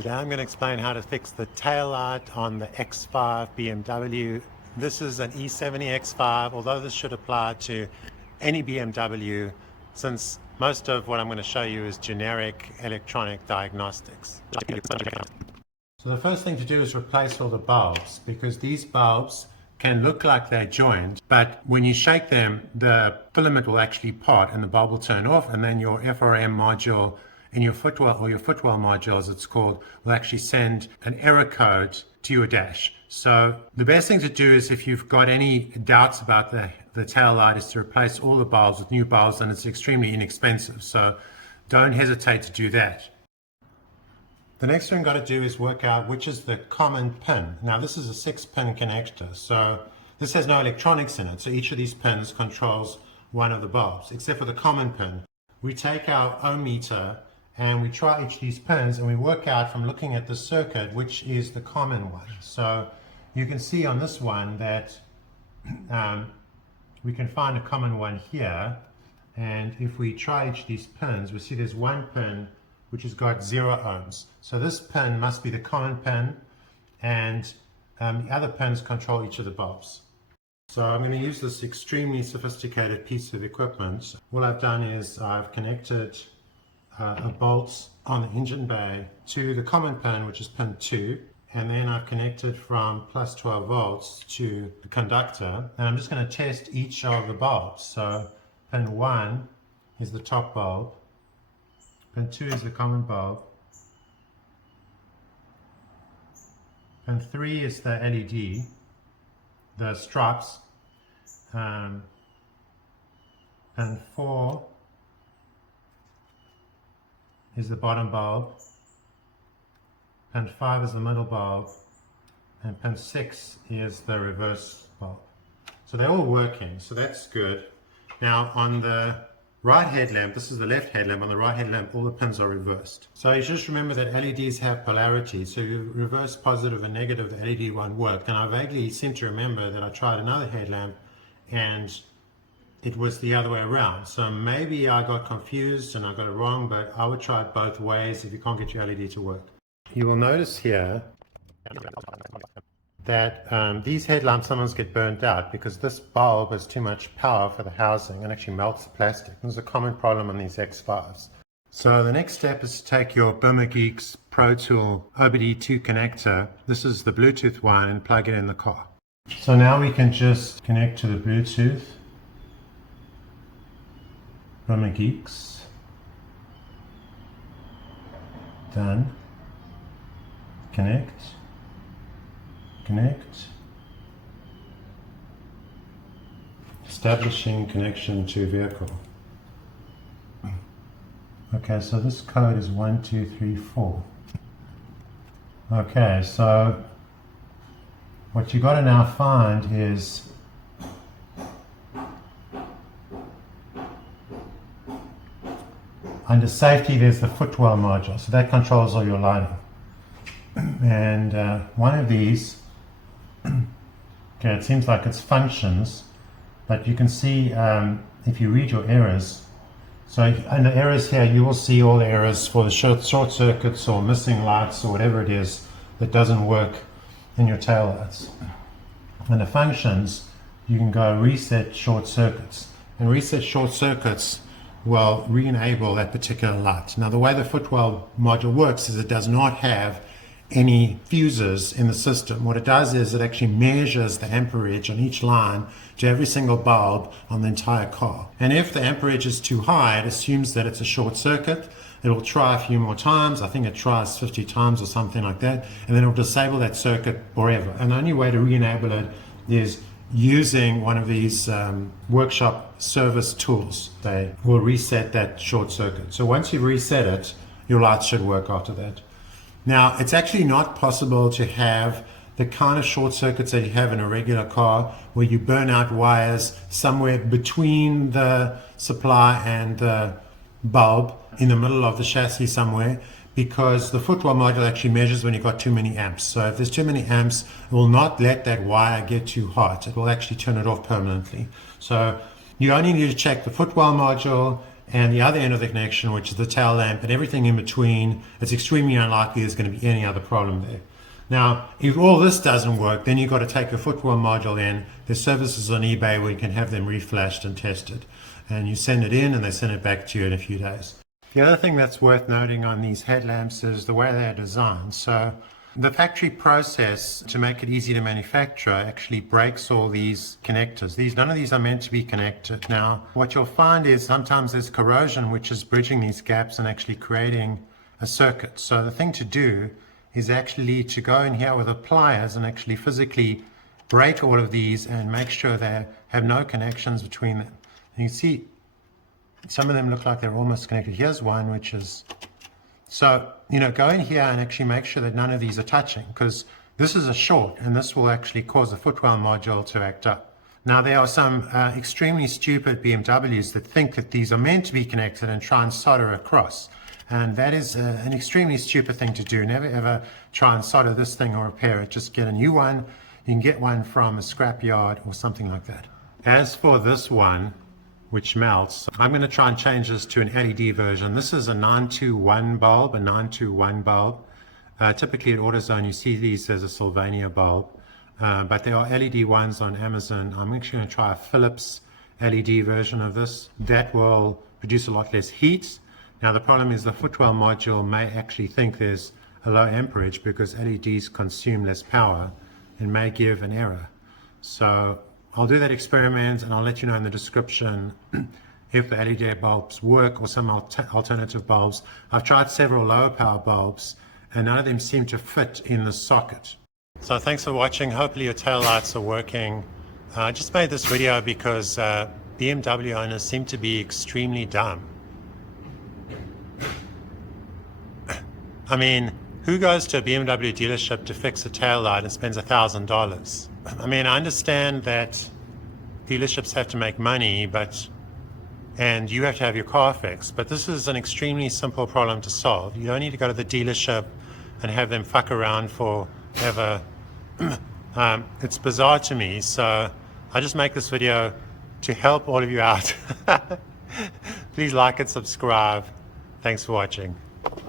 Today I'm going to explain how to fix the tail light on the X5 BMW. This is an E70 X5, although this should apply to any BMW, since most of what I'm going to show you is generic electronic diagnostics. So the first thing to do is replace all the bulbs, because these bulbs can look like they're joined, but when you shake them, the filament will actually part and the bulb will turn off, and then your FRM module in your FootWell, or your FootWell module as it's called, will actually send an error code to your dash. So the best thing to do is, if you've got any doubts about the tail light, is to replace all the bulbs with new bulbs, and it's extremely inexpensive. So don't hesitate to do that. The next thing we've got to do is work out which is the common pin. Now this is a 6-pin connector, so this has no electronics in it, so each of these pins controls one of the bulbs, except for the common pin. We take our ohm meter and we try each of these pins, and we work out from looking at the circuit which is the common one. So you can see on this one that we can find a common one here, and if we try each of these pins, we see there's one pin which has got 0 ohms. So this pin must be the common pin, and the other pins control each of the bulbs. So I'm going to use this extremely sophisticated piece of equipment. What I've done is I've connected a bolt on the engine bay to the common pin, which is pin 2, and then I've connected from plus 12 volts to the conductor, and I'm just going to test each of the bulbs. So pin 1 is the top bulb, pin 2 is the common bulb, pin 3 is the LED, the stripes, pin 4 is the bottom bulb, pin 5 is the middle bulb, and pin 6 is the reverse bulb. So they're all working, so that's good. Now on the right headlamp, this is the left headlamp, on the right headlamp all the pins are reversed. So you just remember that LEDs have polarity, so you reverse positive and negative, the LED won't work. And I vaguely seem to remember that I tried another headlamp and it was the other way around. So maybe I got confused and I got it wrong, but I would try it both ways if you can't get your LED to work. You will notice here that these headlamps sometimes get burnt out because this bulb has too much power for the housing and actually melts the plastic. This is a common problem on these X5s. So the next step is to take your bimmergeeks ProTool OBD2 connector. This is the Bluetooth one, and plug it in the car. So now we can just connect to the Bluetooth. bimmergeeks. Done. Connect. Connect. Establishing connection to vehicle. Okay, so this code is 1234. Okay, so what you got to now find is under safety there's the FootWell module, so that controls all your lighting. And one of these, okay, it seems like it's functions, but you can see if you read your errors. So under errors here, you will see all the errors for the short circuits or missing lights or whatever it is that doesn't work in your tail lights. Under functions, you can go reset short circuits, and reset short circuits will re-enable that particular light. Now the way the FootWell module works is it does not have any fuses in the system. What it does is it actually measures the amperage on each line to every single bulb on the entire car. And if the amperage is too high, it assumes that it's a short circuit. It will try a few more times. I think it tries 50 times or something like that, and then it will disable that circuit forever. And the only way to re-enable it is using one of these workshop service tools. They will reset that short circuit. So once you've reset it, your lights should work after that. Now, it's actually not possible to have the kind of short circuits that you have in a regular car, where you burn out wires somewhere between the supply and the bulb in the middle of the chassis somewhere, because the FootWell module actually measures when you've got too many amps. So if there's too many amps, it will not let that wire get too hot. It will actually turn it off permanently. So you only need to check the FootWell module and the other end of the connection, which is the tail lamp, and everything in between, it's extremely unlikely there's going to be any other problem there. Now, if all this doesn't work, then you've got to take your FootWell module in. There's services on eBay where you can have them reflashed and tested. And you send it in and they send it back to you in a few days. The other thing that's worth noting on these headlamps is the way they're designed. So the factory process to make it easy to manufacture actually breaks all these connectors. None of these are meant to be connected. Now, what you'll find is sometimes there's corrosion which is bridging these gaps and actually creating a circuit. So the thing to do is actually to go in here with the pliers and actually physically break all of these and make sure they have no connections between them. And you see some of them look like they're almost connected. Here's one which is, so go in here and actually make sure that none of these are touching, because this is a short and this will actually cause the FootWell module to act up. Now there are some extremely stupid BMWs that think that these are meant to be connected and try and solder across. And that is an extremely stupid thing to do. Never ever try and solder this thing or repair it. Just get a new one. You can get one from a scrap yard or something like that. As for this one, which melts, I'm going to try and change this to an LED version. This is a 921 bulb, typically at AutoZone you see these as a Sylvania bulb, but there are LED ones on Amazon. I'm actually going to try a Philips LED version of this. That will produce a lot less heat. Now the problem is the FootWell module may actually think there's a low amperage because LEDs consume less power and may give an error. So I'll do that experiment and I'll let you know in the description if the LED bulbs work or some alternative bulbs. I've tried several lower power bulbs and none of them seem to fit in the socket. So thanks for watching. Hopefully your tail lights are working. I just made this video because BMW owners seem to be extremely dumb. I mean, who goes to a BMW dealership to fix a tail light and spends $1,000? I mean, I understand that dealerships have to make money, and you have to have your car fixed, but this is an extremely simple problem to solve. You don't need to go to the dealership and have them fuck around forever. It's bizarre to me, so I just make this video to help all of you out. Please like and subscribe. Thanks for watching.